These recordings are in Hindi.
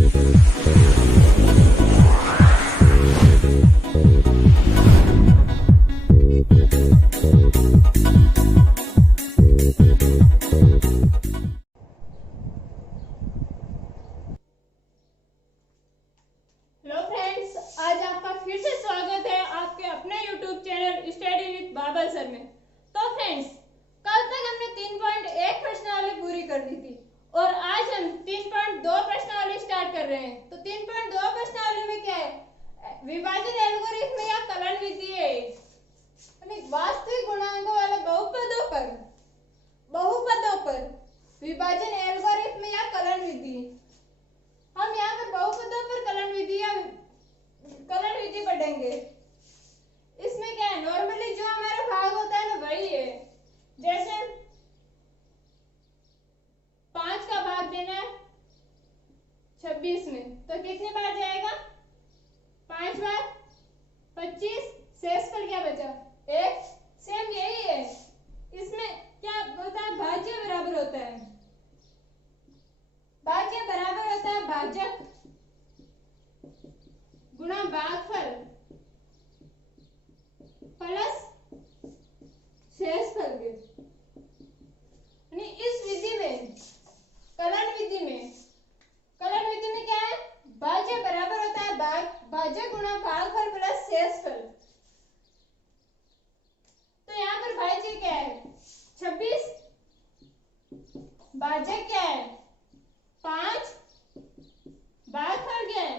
हेलो फ्रेंड्स, आज आपका फिर से स्वागत है आपके अपने YouTube channel study with Babal sir में। तो फ्रेंड्स, कल तक हमने 3.1 प्रश्नावली पूरी कर दी थी और आज हम 3.2 प्रश्नावली स्टार्ट कर रहे हैं। तो 3.2 प्रश्नावली में क्या है? विभाजन एल्गोरिथम या कलन विधि है। वास्तविक गुणांकों वाले बहुपदों पर विभाजन एल्गोरिथम या कलन विधि। हम यहाँ पर बहुपदों पर कलन विधि पढ़ेंगे। इसमें क्या है, नॉर्मली जो हमारा भाग होता है ना वही है। जैसे 5 का भाग देना है 26 में, तो कितनी बार जाएगा? 5 बार। 25 शेषफल क्या बचा? 1। सेम यही है। इसमें क्या होता है? भाज्य बराबर होता है। भाज्य बराबर होता है भाजक गुणा भागफल प्लस शेषफल के। इस विधि में, कलन विधि में क्या है? भाज्य बराबर होता है भाज्य गुणा भागफल प्लस शेषफल। तो यहाँ पर भाज्य क्या है? 26। भाज्य क्या है? 5। भागफल क्या है?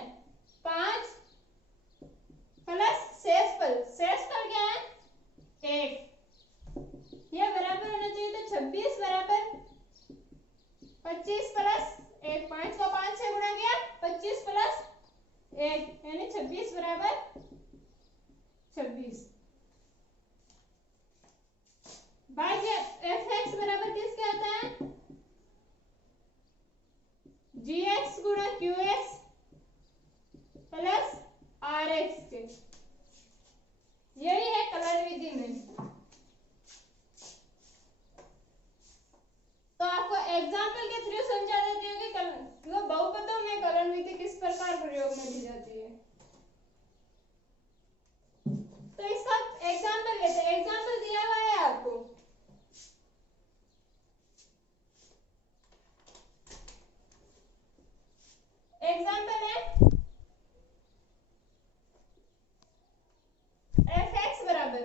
5 प्लस शेषफल क्या है? 1। यह बराबर होना चाहिए। तो 26 बराबर 25 प्लस 1। 5 को 5 से गुणा किया, 25 प्लस 1 यानी 26 बराबर 26। भाज्य fx बराबर किसके आता है? gx गुणा qx प्लस rx के। यही है कलन विधि में। तो आपको एग्जाम्पल के थ्रू समझा देती हूँ कि बहुपदों में कलन विधि किस प्रकार प्रयोग में ली जाती है। तो इसका एग्जाम्पल लेते हैं। एग्जाम्पल दिया हुआ है आपको। एग्जाम्पल है fx बराबर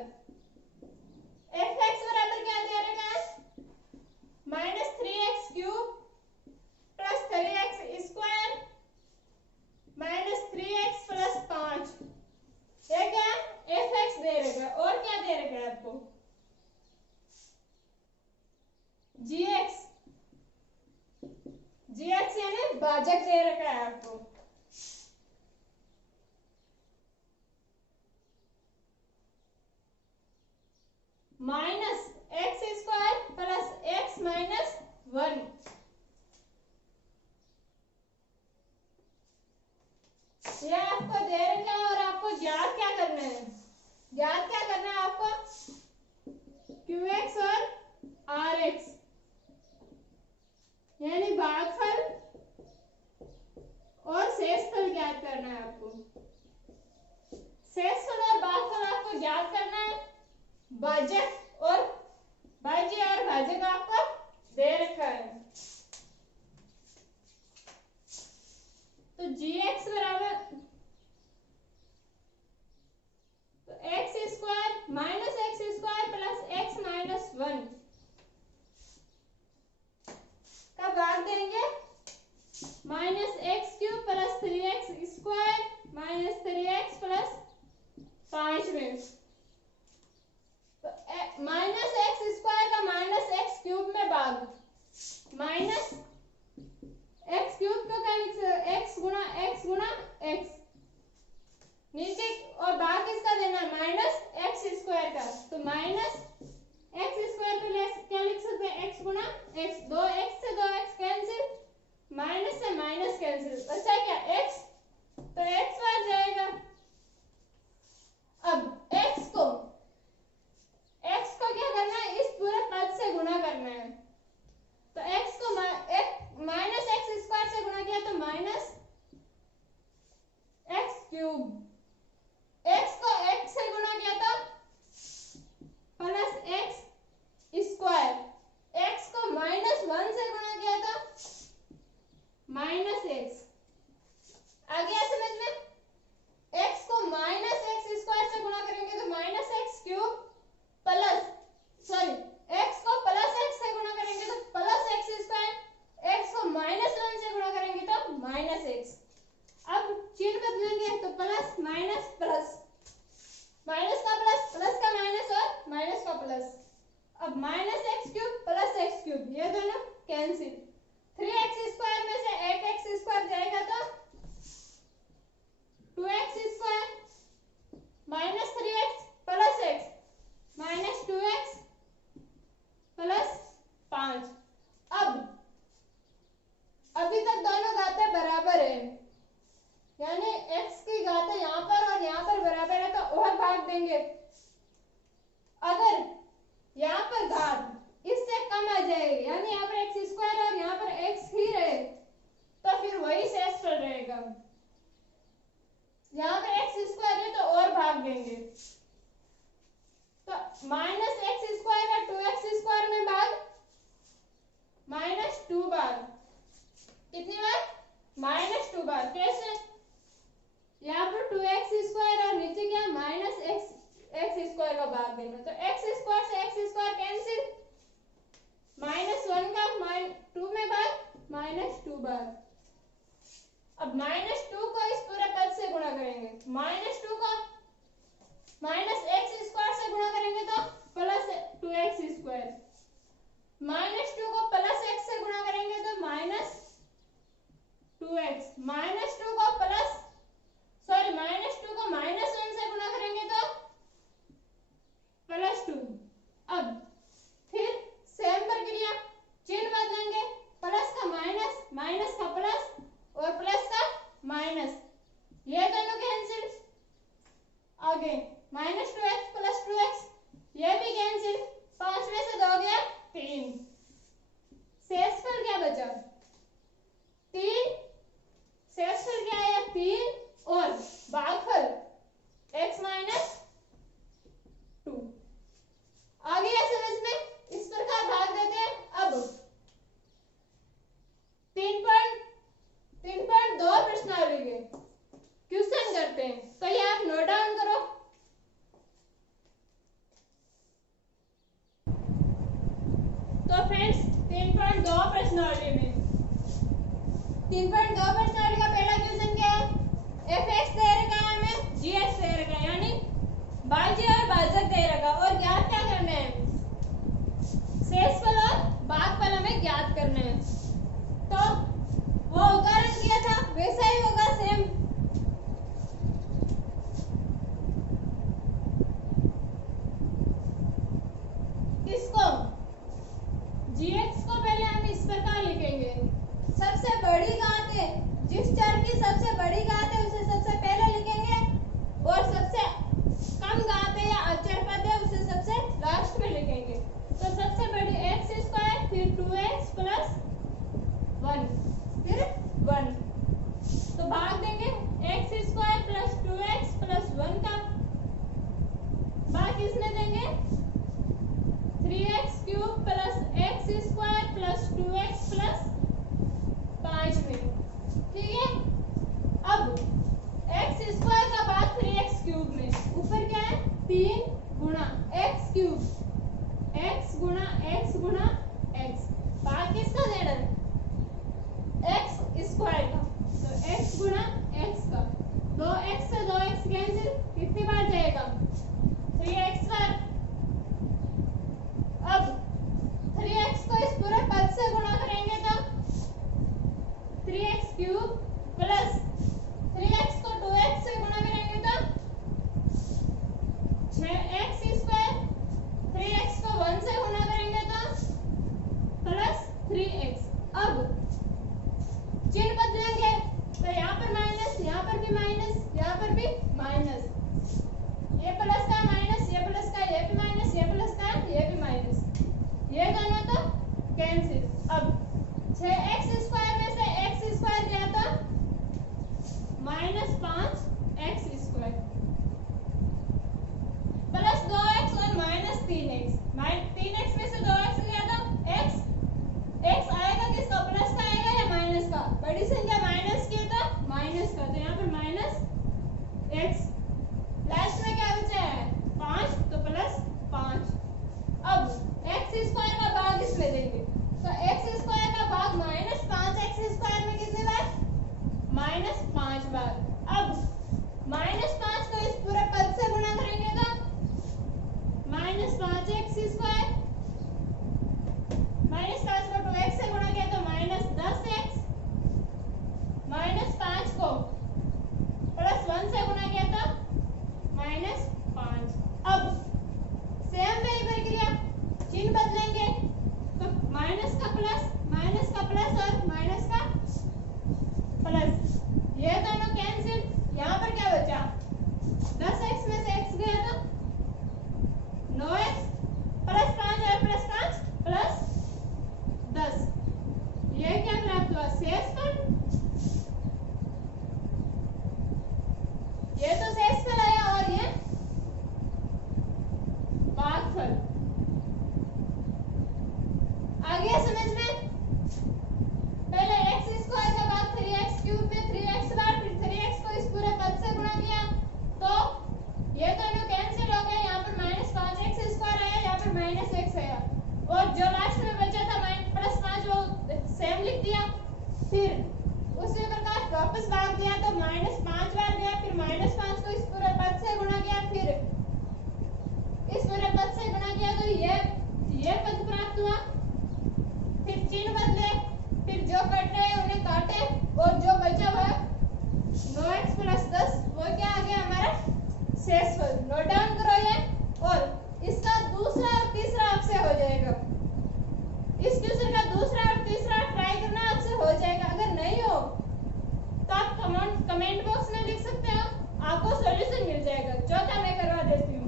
क्या दे रखा है? -3x cube plus 3x square -3x plus 5। ये क्या? fx दे रखा है। और क्या दे रखा है आपको? gx यानी भाजक दे रखा है आपको। -x² plus x minus 1। ये आपको दे रखा है और आपको ज्ञात क्या करना है? आपको qx और rx यानी भागफल और शेषफल ज्ञात करना है आपको। शेषफल और भागफल आपको ज्ञात करना है। भाजक और भाजक आपको दे रखा है। तो gx बराबर x² प्लस x माइनस 1 का भाग देंगे -x³ plus 3x² minus 3x plus 5 में। तो -x² का -x³ में भाग -x³ को क्या लिख सकते? x गुणा x नीचे, और भाग किसका देना है? -x² का। तो -x² को क्या लिख सकते हैं? x गुणा x। 2x से 2x कैंसिल, माइनस से माइनस कैंसिल, बचा क्या? x। तो x बार जाएगा। अब x को क्या करना है? इस पूरे पद से गुणा करना है। तो x को -x² से गुणा किया तो प्लस माइनस प्लस, माइनस का प्लस, प्लस का माइनस और माइनस का प्लस। अब minus x cube plus x cube ये दोनों कैंसिल। 3x स्क्वायर में से 8x स्क्वायर जाएगा तो 2x square minus 3x plus x minus 2x plus 5। अब अभी तक दोनों घातें बराबर है, यानी x की घातें यहाँ पर और यहाँ पर बराबर है तो और भाग देंगे। अगर यहाँ पर घात इससे कम आ जाएगी, यानी यहाँ पर एक्स स्क्वायर और यहाँ पर एक्स ही रहे तो फिर वही शेषफल रहेगा। यहाँ पर एक्स स्क्वायर है तो और भाग देंगे, तो माइनस एक्स स्क्वायर का 2x स्क्वायर में भाग माइनस 2 बार। कितनी बार? माइनस 2 बार। कैसे? यहाँ पर 2x स्क्वायर और नीचे क्या माइनस एक्स स्क्वायर का भाग देना, तो एक्स स्क्वायर से एक्स स्क्वायर कैंसिल, माइनस 1 का 2 में भाग माइनस 2 बार। अब माइनस 2 को इस पूरे पद से गुणा करेंगे, माइनस 2 को माइनस एक्स स्क्वायर से गुणा करेंगे तो प्लस 2x स्क्वायर, माइनस 2 को प्लस x से गुणा करेंगे तो माइनस 2x, माइनस 2 को माइनस 2 को माइनस 1 से गुणा करेंगे तो प्लस 2। अब फिर सेम प्रक्रिया, चिन्ह बदलेंगे, प्लस का माइनस, माइनस का प्लस और प्लस का माइनस, ये दोनों कैंसिल। आगे माइनस 2x प्लस 2x ये भी कैंसिल, 5 में से 2 गया 3, शेषफल क्या बचा 3, शेषफल क्या है 3 और भागफल x माइनस 2। आ गया समझ में? इस प्रकार भाग देते हैं। अब 3.2 प्रश्नावली के क्वेश्चन करते हैं, तो ये आप नोट डाउन करो। तो फ्रेंड्स 3.2 प्रश्नावली में 3.2 प्रश्नावली का पहला क्वेश्चन क्या है? f(x) दे रखा है हमें, g(x) दे रखा है, यानी भाज्य और भाजक दे रखा, और ज्ञात क्या करना है? शेषफल और भागफल हमें ज्ञात करना है। तो वो उदाहरण किया था वैसा ही होगा सेम। इसको gx को पहले हम इस प्रकार लिखेंगे, सबसे बड़ी घात है, जिस चर की सबसे बड़ी घात है उसे सबसे पहले लिखेंगे, और सबसे कम घात है या अचर पद है उसे सबसे लास्ट में लिखेंगे। तो सबसे बड़ी x स्क्वायर, फिर 2x प्लस 1, फिर 1, तो भाग देंगे x square plus 2x plus 1 का, भाग किसने देंगे 3x cube plus x square plus 2x plus 5 में। ठीक है, अब x स्क्वायर का भाग 3x क्यूब में, ऊपर क्या है 3 गुणा x क्यूब, x गुणा x गुणा x, भाग किसका देना है x स्क्वायर का, तो x गुणा x का, 2x से 2x कैंसिल, कितनी बार जाएगा 3x स्क्वायर। अब 3x को इस पूरे पद से गुणा करेंगे तो 3x क्यूब प्लस 3x को 2x से गुणा करेंगे तो 6x स्क्वायर, 3x को 1 से गुणा करेंगे तो प्लस 3x। अब चिन्ह बदलेंगे, तो यहाँ पर माइनस, यहाँ पर भी माइनस, यहाँ पर भी माइनस, ये प्लस का माइनस, ये प्लस का, ये भी माइनस, ये प्लस का, ये भी माइनस, ये दोनों तो कैंसिल। अब 6x स्क्वायर में से x स्क्वायर गया तो शेषफल, ये तो शेषफल आया और ये भागफल। आ गया समझ में? पहले x स्क्वायर का भाग 3x क्यूब में 3x बार, फिर 3x को इस पूरे पद से गुणा किया तो ये दोनों कैंसिल हो गए। यहाँ पर -5x स्क्वायर आया, यहाँ पर -x आया और जो लास्ट में बचा था +5 वो सेम लिख दिया। फिर उसी प्रकार वापस भाग दिया तो -5 बार गया, फिर -5 को इस पूरे पद से गुणा किया, फिर इस पूरे पद से गुणा किया तो ये पद प्राप्त हुआ। फिर चिन्ह बदले, फिर जो कट रहे हैं उन्हें काटे और जो बचा हुआ 9x + 10 वो क्या आ गया हमारा शेषफल। नोट डाउन करो ये, और इसका दूसरा और तीसरा आपसे हो जाएगा। इस क्वेश्चन का दूसरा और तीसरा ट्राई करना आपसे हो जाएगा। अगर नहीं हो तो आप कमेंट बॉक्स में लिख सकते हो, आपको सॉल्यूशन मिल जाएगा। चौथा मैं करवा देती हूँ।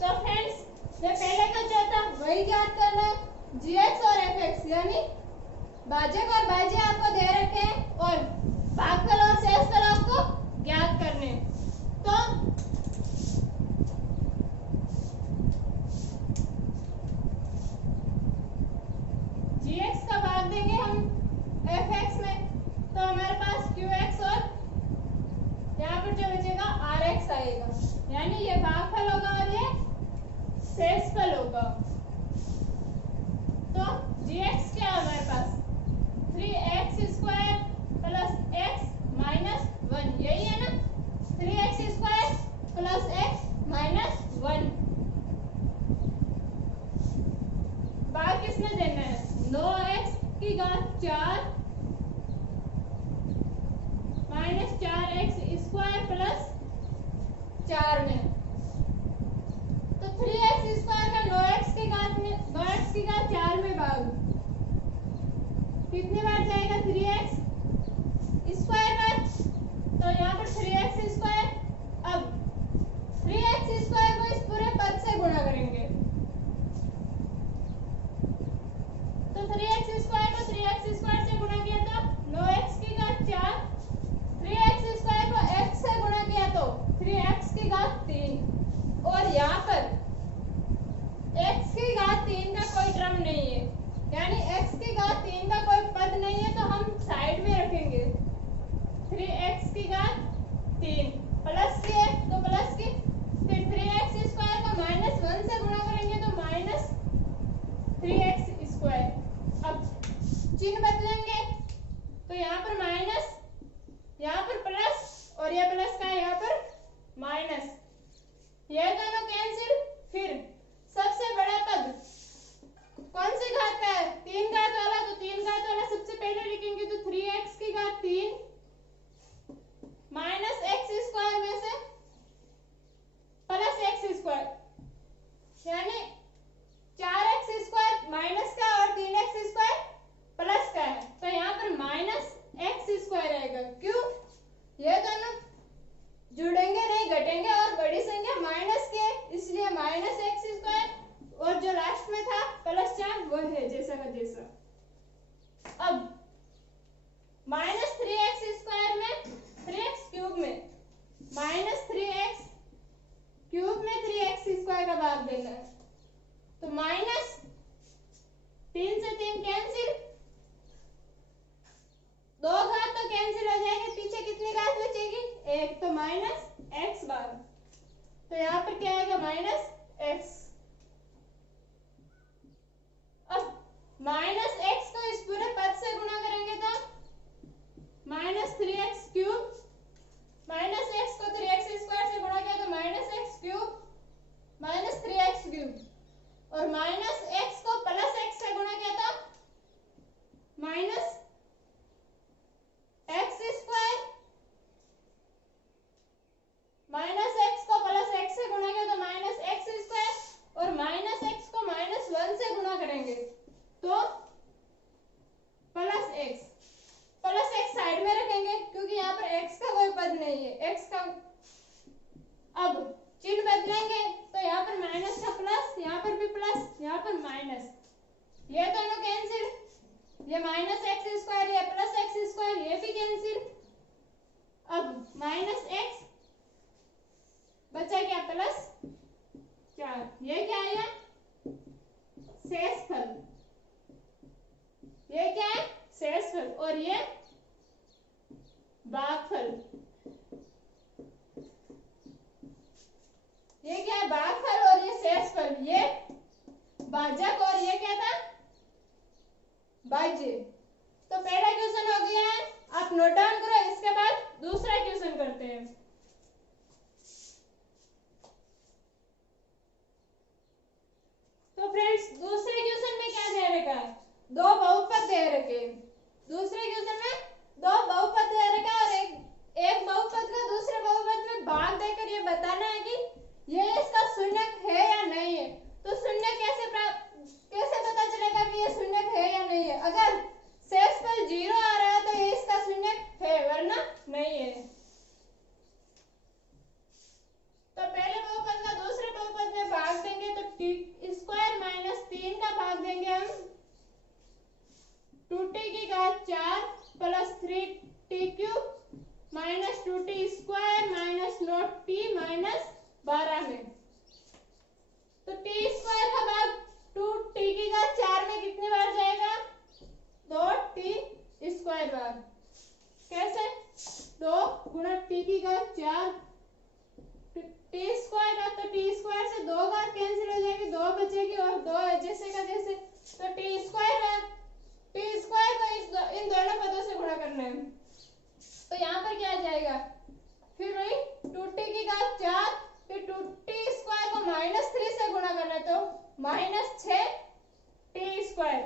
तो फ्रेंड्स, मैं पहले का चौथा वही ज्ञात करना है, gx और fx यानी भाजक और भाज्य आपको दे रखे हैं और भागफल और शेषफल आपको ज्ञात करने हैं। तो gx का भाग देंगे हम fx में तो हमारे पास qx और यहाँ पर जो बचेगा rx आएगा, यानी ये भागफल होगा और ये शेषफल होगा। तो gx क्या है हमारे पास 3x square plus x minus 1, यही है ना, 3x square plus x minus 1। भाग किसमें देना है 9x की घात 4 माइनस 4x स्क्वायर प्लस 4 में। तो 3x स्क्वायर का 9x की घात 4 में भाग कितनी बार जाएगा 3x स्क्वायर बार, तो यहाँ पर 3x स्क्वायर। अब 3x स्क्वायर को इस पूरे पद से गुणा करेंगे तो 3x स्क्वायर को 3x स्क्वायर से गुणा किया तो 9x की घात 4, 3x स्क्वायर को x से गुणा किया तो 3x की घात 3, और यहाँ पर x की घात 3 का कोई टर्म नहीं है, यानी x की घात 3 का कोई पद नहीं है, तो हम साइड में रखेंगे 3x की घात 3 प्लस की है तो प्लस की, फिर 3x स्क्वायर को -1 से गुणा करेंगे तो -3x स्क्वायर। अब चिन्ह बदलेंगे तो यहाँ पर माइनस, यहाँ पर प्लस और यह प्लस का यहाँ पर माइनस, यह दोनों कैंसिल। फिर सबसे बड़ा पद कौन से घात का है 3 घात वाला, तो 3 घात वाला सबसे पहले लिखेंगे तो 3x की घात 3 माइनस x स्क्वायर में से प्लस x स्क्वायर, यानी 4x स्क्वायर माइनस का और 3x स्क्वायर प्लस का है, तो यहाँ पर माइनस x स्क्वायर आएगा। क्यों, ये दोनों जुड़ेंगे नहीं, घटेंगे, और बड़ी संख्या माइनस के इसलिए माइनस x स्क्वायर, और जो लास्ट में था +4 वो है जैसा का जैसा। अब -3x स्क्वायर में 3x क्यूब में -3x क्यूब में 3x स्क्वायर का भाग देना है तो -3 से 3 कैंसिल, 2 घात तो कैंसिल हो जाएंगे, पीछे कितनी घात बचेगी 1, तो -x बार, तो यहाँ पर क्या आएगा -x। अब -x को इस पूरे पद से गुणा करेंगे तो -3x क्यूब, -x को 3x स्क्वायर से गुणा किया तो -x क्यूब -3x क्यूब, और -x को +x से गुणा किया था -x स्क्वायर, -x को +x से गुणा किया तो -x स्क्वायर, और -x को -1 से गुणा करेंगे तो +x, +x साइड में रखेंगे क्योंकि यहाँ पर x का कोई पद नहीं है, x का। अब चिन्ह बदलेंगे तो यहाँ पर माइनस था ये दोनों कैंसिल, ये माइनस एक्स स्क्वायर ये प्लस एक्स स्क्वायर ये भी कैंसिल। अब माइनस एक्स बचा क्या प्लस 4, ये क्या आया शेषफल, ये क्या है शेषफल और ये भागफल, ये क्या है भागफल और ये शेषफल, ये भाजक और ये क्या था भाज्य। तो पहला क्वेश्चन हो गया है, आप नोट डाउन करो, इसके बाद दूसरा क्वेश्चन करते हैं। तो फ्रेंड्स दूसरे क्वेश्चन में क्या दे रखा है, दो बहुपद दे रखे। दूसरे क्वेश्चन में दो बहुपद दे रखा और एक बहुपद का दूसरे बहुपद में भाग देकर ये बताना है कि ये इसका शून्यक है या नहीं है। तो शून्यक कैसे पता चलेगा कि ये शून्यक है या नहीं है? अगर शेषफल 0 आ रहा है तो ये इसका शून्यक है, वरना नहीं है। तो पहले बहुपद का दूसरे बहुपद में भाग देंगे तो टी स्क्वायर माइनस 3 का भाग देंगे हम 2t की घात 4 plus 3t cube minus 2t square minus not t minus 12 में। तो t स्क्वायर का भाग 2t की घात 4 में कितनी बार जाएगा 2t स्क्वायर बार। कैसे 2 गुणा t की घात 4 टी स्क्वायर का, तो टी स्क्वायर से 2 घात कैंसिल हो जाएगी, 2 बचेगी और 2 जैसे का जैसे। तो टी स्क्वायर को इन दोनों पदों से गुणा करना है। तो यहाँ पर क्या आ जाएगा फिर वही 2t की घात 4 फिर 2t स्क्वायर को -3 से गुणा करना है तो -6t स्क्वायर।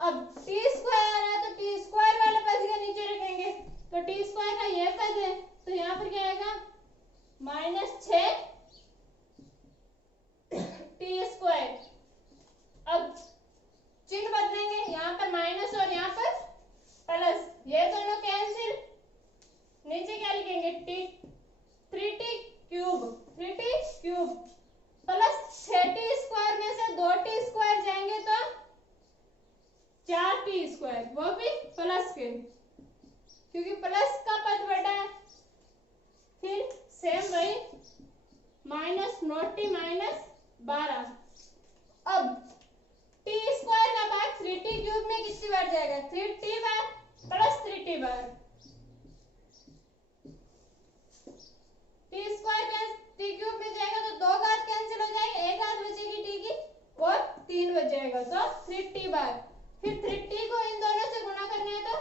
अब t स्क्वायर आ रहा है तो t स्क्वायर वाले पद के नीचे रखेंगे तो t स्क्वायर का ये पद है तो यहाँ पर क्या आएगा -6 टी स्क्वायर। अब चिन्ह बदलेंगे, यहाँ पर माइनस और यहाँ पर प्लस, ये दोनों कैंसिल, नीचे क्या लिखेंगे T 3t cube plus 6t square में से 2t स्क्वायर जाएंगे तो 4t स्क्वायर, वो भी प्लस के क्योंकि प्लस का पद बड़ा है। फिर सेम वही माइनस नॉट टी माइनस 12। अब टी स्क्वायर का भाग 3t क्यूब में कितनी बार जाएगा 3t बार प्लस 3t बार। टी स्क्वायर का टी क्यूब में जाएगा तो 2 घात कैंसिल हो जाएगी, 1 घात बचेगी टी की और 3 बच जाएगा तो 3t बार। फिर 3t को इन दोनों से गुणा करना है तो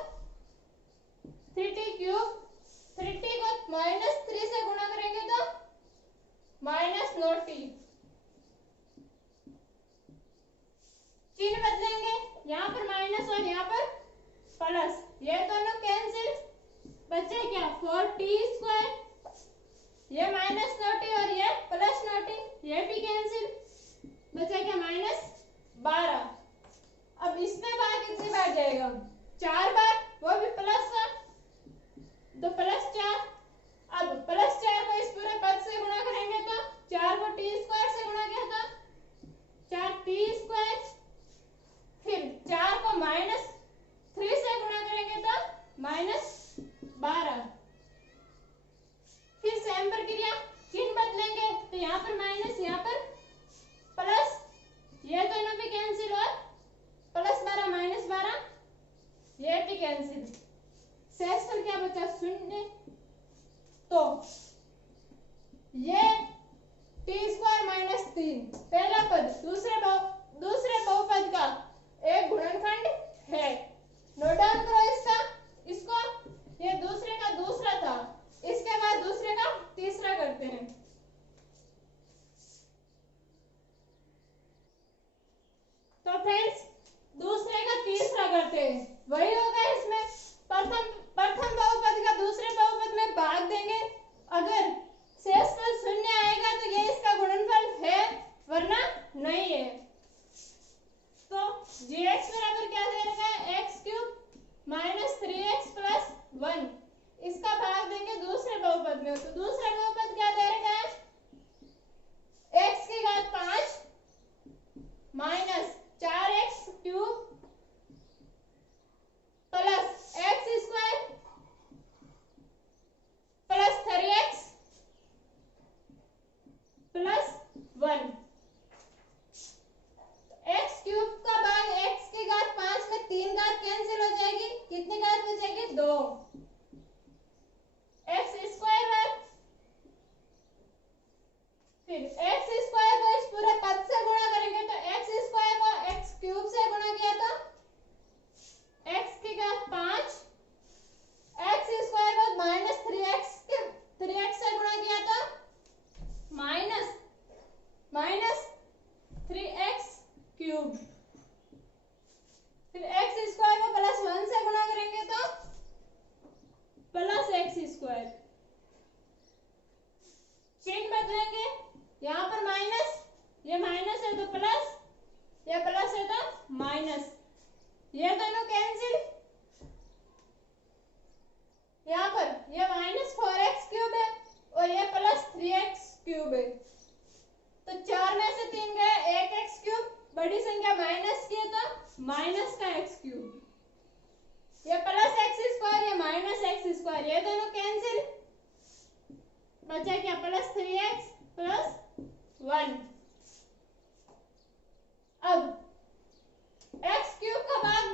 3t क्यूब, 3t को -3 से गुणा करेंगे तो -9t। चिन्ह बदलेंगे, यहाँ पर माइनस और यहाँ पर प्लस, ये दोनों कैंसिल, बचे क्या 4t स्क्वायर, ये -9t और ये +9t, ये भी कैंसिल, बचा क्या -12। अब इसमें बार कितनी बार जाएगा 4 बार, वो भी प्लस का तो +4। अब +4 को इस पूरे पद से गुणा करेंगे तो 4 को t स्क्वायर से गुणा किया था 4t स्क्वायर, फिर 4 को -3 से गुणा करेंगे तो -12। फिर सेम प्रक्रिया, चिन्ह बदलेंगे तो यहाँ पर माइनस यहाँ पर प्लस, ये दोनों भी कैंसिल और +12 -12 ये भी कैंसिल, शेषफल क्या बचा 0। तो ये t स्क्वायर -3 पहला पद दूसरे बहुपद का एक गुणनखंड है। नोट डाउन करो इसको, ये दूसरे का दूसरा था, इसके बाद दूसरे का तीसरा करते हैं। तो फ्रेंड्स दूसरे का तीसरा करते हैं, वही होगा इसमें प्रथम बहुपद का दूसरे बहुपद में भाग देंगे, अगर शेषफल 0 आएगा तो ये इसका गुणनफल है, वरना नहीं है। तो gx बराबर क्या दे रखा है x³ -3x + 1, इसका भाग देंगे दूसरे बहुपद में, तो दूसरा बहुपद क्या दे रखा है x की घात 5 -4x कितनी घात बचेगी 2 एक्स स्क्वायर है, फिर एक्स स्क्वायर को इस पूरे पद से गुणा करेंगे तो एक्स स्क्वायर को एक्स क्यूब से गुणा किया तो एक्स की घात 5, एक्स स्क्वायर को माइनस 3x के 3x से गुणा किया तो माइनस 3x क्यूब, फिर एक्स स्क्वायर को प्लस 1 से गुणा करेंगे तो प्लस एक्स स्क्वायर, चिन्ह बदलेंगे, यहाँ पर माइनस, ये माइनस है तो प्लस, ये प्लस है तो माइनस, ये दोनों कैंसिल, यहाँ पर ये माइनस 4x क्यूब है और ये प्लस 3x क्यूब है, तो 4 में से 3 गए, 1x क्यूब, बड़ी संख्या माइनस की है तो माइनस का x क्यूब, ये प्लस एक्स स्क्वायर, ये माइनस एक्स स्क्वायर, ये दोनों कैंसिल, बचा क्या प्लस 3x प्लस 1। अब x क्यूब का भाग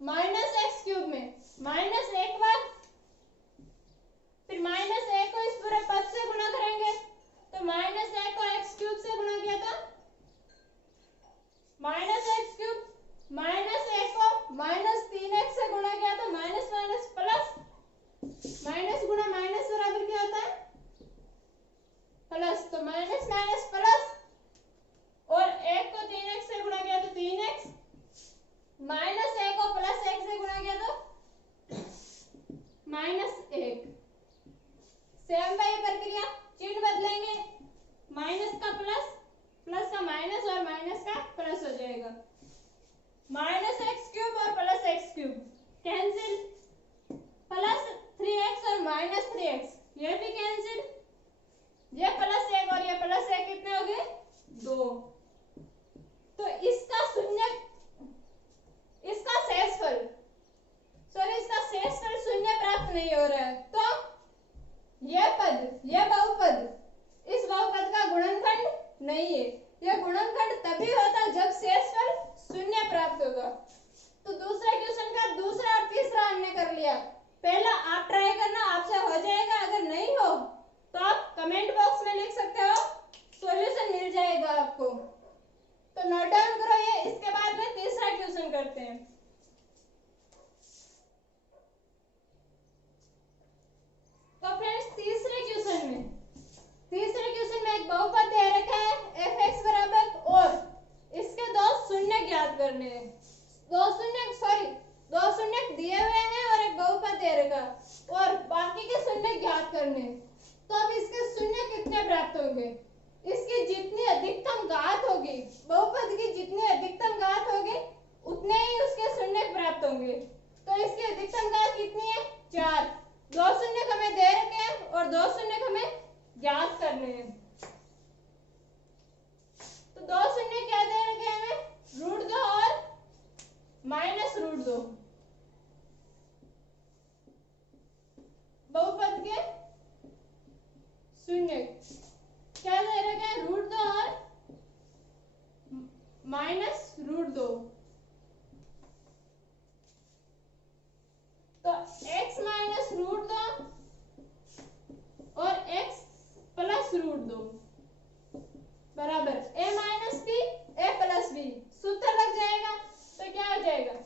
माइनस एक्स क्यूब में, माइनस 1 बार, फिर माइनस 1 को इस पूरे पद से गुणा करेंगे तो माइनस 1 को एक्स क्यूब से गुणा किया था माइनस एक्स क्यूब, माइनस 1 को माइनस 3x से गुणा किया तो माइनस माइनस प्लस, माइनस गुणा माइनस बराबर क्या होता है प्लस, तो माइनस माइनस प्लस, और 1 को 3x से गुणा किया तो 3x, माइनस 1 को प्लस 1 से गुणा किया तो माइनस 1, सेम वही प्रक्रिया, चिन्ह बदलेंगे, माइनस का प्लस, प्लस का माइनस और माइनस का प्लस हो जाएगा, माइनस एक्स क्यूब और plus x cube cancel, plus 3x और माइनस 3x ये भी कैंसिल, ये प्लस 1 और ये प्लस 1 कितने हो गए 2, तो इसका शेषफल शून्य प्राप्त नहीं हो रहा है, तो ये बहुपद इस बहुपद का गुणनखंड नहीं है, यह गुणनखंड तभी होता जब शेषफल शून्य प्राप्त होगा। तो दूसरे क्वेश्चन का दूसरा और तीसरा हमने कर लिया, पहला आप ट्राई करना, आपसे हो जाएगा, अगर नहीं हो तो आप कमेंट बॉक्स में लिख सकते हो, सॉल्यूशन मिल जाएगा आपको, तो नोट डाउन करो ये। इसके बाद में तीसरा क्वेश्चन करते हैं। तो फ्रेंड्स तीसरे क्वेश्चन में एक बहुपद दे रखा है f(x) बराबर, और इसके दो शून्य ज्ञात करने हैं, दो शून्य दिए हुए हैं और एक बहुपद दे रखा और बाकी के शून्य ज्ञात करने हैं। तो अब इसके शून्य कितने प्राप्त होंगे, इसकी जितनी अधिकतम घात होगी, बहुपद की जितनी अधिकतम घात होगी उतने ही उसके शून्य प्राप्त होंगे। तो इसकी अधिकतम घात कितनी है 4, दो शून्य हमें दे रखे हैं और दो शून्य हमें ज्ञात करने हैं। तो दो शून्य क्या दे रखे हैं हमें, √2 और -√2, बहुपद के शून्य क्या दे रखे हैं, √2 और -√2। तो x -√2 और x +√2 बराबर a - b a + b, सूत्र लग जाएगा। तो क्या हो जाएगा,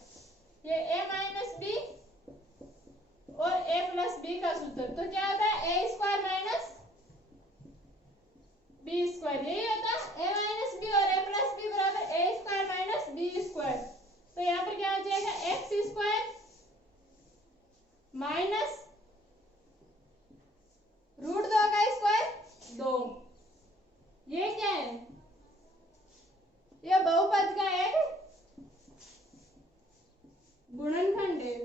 ये a - b और a + b का सूत्र, तो क्या होता है a² - b², यही होता है a - b और a + b बराबर a² - b²। तो यहाँ पर क्या हो जाएगा x² माइनस √2 का स्क्वायर 2, ये क्या है, यह बहुपद का एक गुणनखंड है।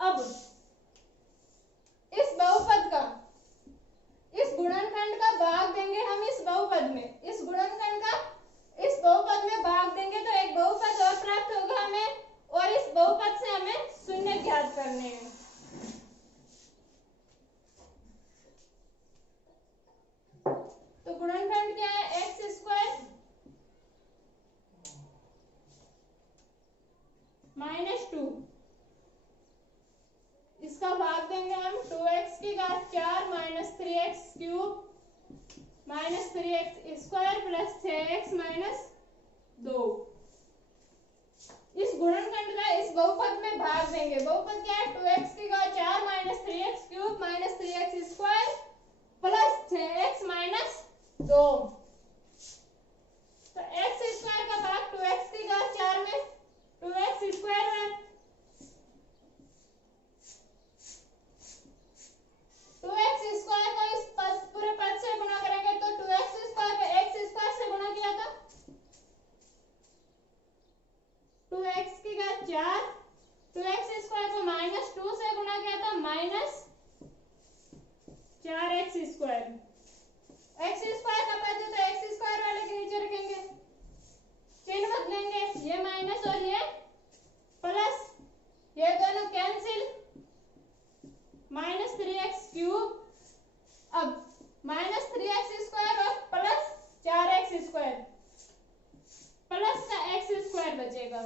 अब इस बहुपद का, इस गुणनखंड का भाग देंगे हम इस बहुपद में, इस गुणनखंड का इस बहुपद में भाग देंगे तो एक बहुपद और प्राप्त होगा हमें, और इस बहुपद से हमें शून्य ज्ञात करने हैं। तो देंगे हम 2x की घात 4 minus 3x cube minus 3x square plus 6x minus 2। इस गुणनखंड का इस बहुपद में भाग देंगे। बहुपद क्या है? 2x की घात 4 minus 3x cube minus 3x square plus 6x minus 2। तो x स्क्वायर का भाग 2x की घात 4 में 2x स्क्वायर में 2x स्क्वायर को इस पूरे पद से गुणा करेंगे तो 2x स्क्वायर को x स्क्वायर से गुणा किया था 2x की घात 4, 2x स्क्वायर को माइनस 2 से गुणा किया था minus 4x square. x square का पद है तो x स्क्वायर वाले के नीचे रखेंगे, चिन्ह बदलेंगे, ये माइनस और ये प्लस, ये दोनों कैंसिल, माइनस 3x क्यूब, अब माइनस 3x स्क्वायर और प्लस 4x स्क्वायर, प्लस का x स्क्वायर बचेगा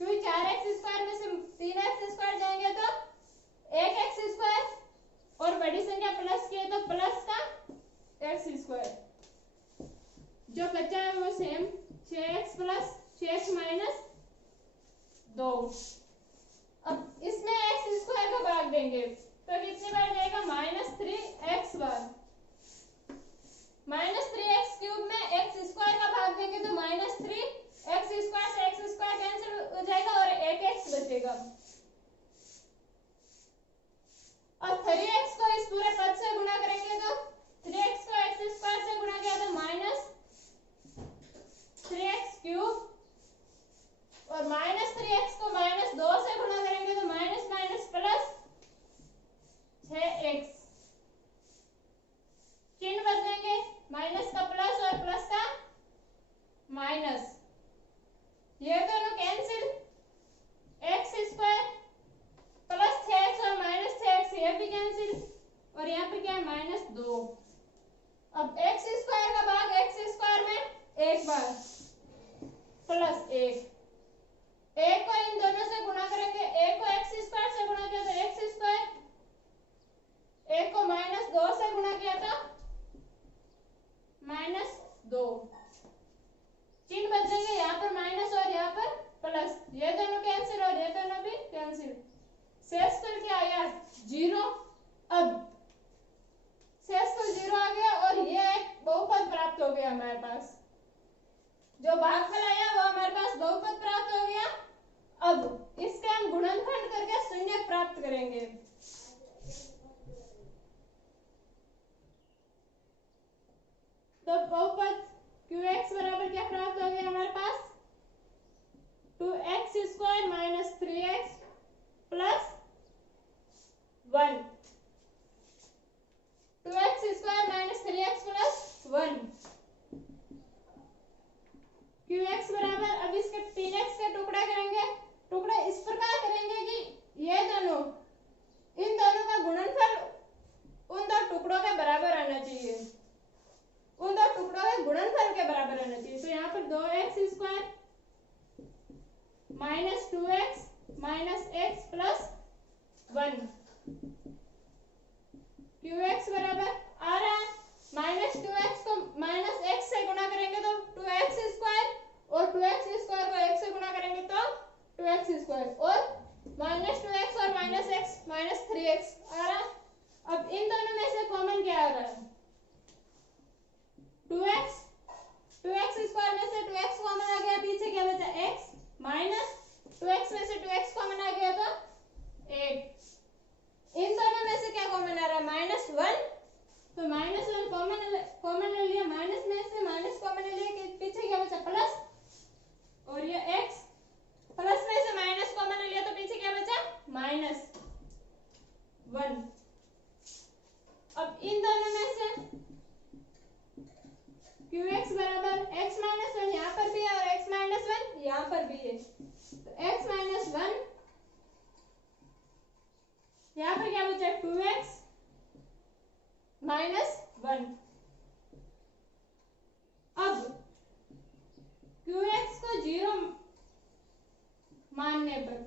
क्योंकि 4x स्क्वायर में से 3x स्क्वायर जाएंगे तो 1x स्क्वायर और बड़ी संख्या प्लस की है तो प्लस का x स्क्वायर, जो बचा है वो same 6x plus 6x minus 2। अब इसमें x स्क्वायर का भाग देंगे तो कितनी बार जाएगा? माइनस 3x बार, माइनस 3x क्यूब में x स्क्वायर का भाग देंगे तो माइनस 3x स्क्वायर से x स्क्वायर कैंसिल हो जाएगा और 1x बचेगा। और 3x को इस पूरे पद से गुणा करेंगे तो 3x को x स्क्वायर से गुणा किया तो माइनस 3x क्यूब और माइनस 3x को माइनस 2 से गुणा करेंगे तो माइनस माइनस प्लस 6x, चिन्ह बदलेंगे, माइनस का प्लस और प्लस का माइनस, ये दोनों cancel, x square plus 6x और माइनस 6x ये भी कैंसिल और यहाँ पे क्या है? माइनस 2। अब x स्क्वायर का भाग x स्क्वायर में एक बार प्लस 1, एक को इन दोनों से गुणा करेंगे, एक को x स्क्वायर से गुणा किया तो x स्क्वायर, एक को माइनस 2 से गुणा किया था माइनस 2, चिन्ह बदलेंगे, यहाँ पर माइनस और यहाँ पर प्लस, ये दोनों कैंसिल और ये दोनों भी कैंसिल, शेषफल क्या आया? 0। अब शेषफल 0 आ गया और ये एक बहुपद प्राप्त हो गया हमारे पास, जो भागफल आया वो हमारे पास बहुपद प्राप्त हो गया। अब इसके हम गुणनखंड करके शून्य प्राप्त करेंगे। तो बहुपद qx बराबर क्या प्राप्त हो गया हमारे पास? 2x square minus 3x plus 1, 2x square minus 3x plus 1, qx बराबर, अब इसके 3x का टुकड़ा करेंगे, टुकड़ा इस प्रकार करेंगे कि ये दोनों, इन दोनों का गुणनफल उन दो टुकड़ों के बराबर आना चाहिए, उन दो टुकड़ों के गुणनफल के बराबर आना चाहिए। तो यहाँ पर 2x square minus 2x minus x plus 1, qx बराबर आ रहा है माइनस 2x को माइनस x से गुणा करेंगे तो 2x स्क्वायर और 2x स्क्वायर को x से गुणा करेंगे तो 2x स्क्वायर और माइनस 2x और माइनस x माइनस 3x आ रहा है। अब इन दोनों में से कॉमन क्या आ रहा है? 2x, 2x स्क्वायर में से 2x कॉमन आ गया, पीछे क्या बचा? x माइनस 2x में से 2x कॉमन आ गया तो 8, इन दोनों में से क्या कॉमन आ रहा है? माइनस 1, तो माइनस 1 कॉमन ले लिया, माइनस में से माइनस कॉमन ले लिया, पीछे क्या बचा? प्लस, और ये x, प्लस में से माइनस कॉमन ले लिया तो पीछे क्या बचा? माइनस 1। अब इन दोनों में से qx बराबर x माइनस 1 यहाँ पर भी है और x माइनस 1 यहाँ पर भी है, तो x माइनस 1, यहाँ पर क्या बचा? 2x minus 1। अब qx को 0 मानने पर,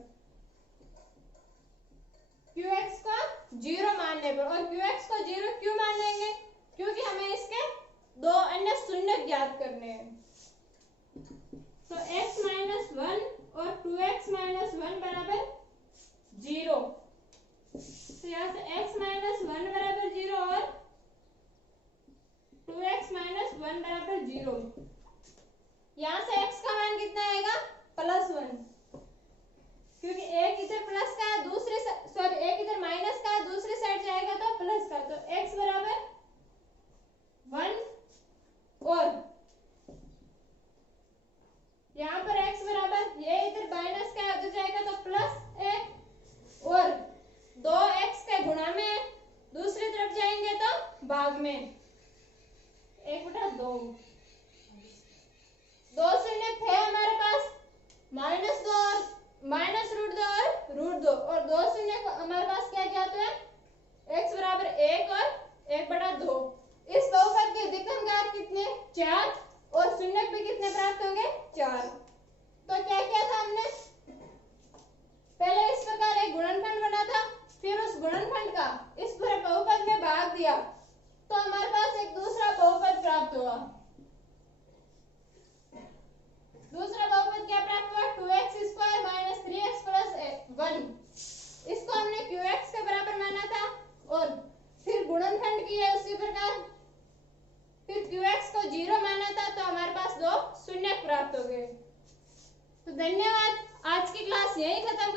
qx को जीरो मानने पर। और QX को जीरो क्यों मानेंगे? क्योंकि हमें इसके दो अन्य शून्य ज्ञात करने हैं। तो x माइनस 1 और 2x माइनस 1 बराबर जीरो। तो यहाँ से x माइनस 1 बराबर जीरो और 2x माइनस 1 बराबर जीरो। यहाँ से x का मान कितना आएगा? +1, क्योंकि एक इधर प्लस का है, दूसरे सॉरी एक इधर माइनस का है, दूसरी साइड जाएगा तो प्लस का। तो x बराबर 1 और यहाँ पर x बराबर ये इधर माइनस का है, उधर जाएगा तो +1 और 2x के गुणा में दूसरी तरफ जाएंगे तो भाग में 1/2। दो शून्य थे हमारे पास, -2 और -√2 और √2, और दो शून्य हमारे पास क्या ज्ञात है? x बराबर 1 और 1/2। इस बहुपद के अधिकतम घात कितने? 4 और शून्य भी कितने प्राप्त होंगे? 4। तो क्या किया था हमने? पहले इस प्रकार एक गुणनखंड बना था, फिर उस गुणनखंड का इस पूरे बहुपद में भाग दिया, तो हमारे पास एक दूसरा बहुपद प्राप्त हुआ। दूसरा बहुपद क्या प्राप्त हुआ? 2x² - 3x + 1। इसको हमने qx के बराबर माना था और फिर गुणनखंड किया उसी प्रकार, फिर qx को 0 माना था, तो हमारे पास दो शून्य प्राप्त हो गए। तो धन्यवाद। आज की क्लास यहीं खत्म।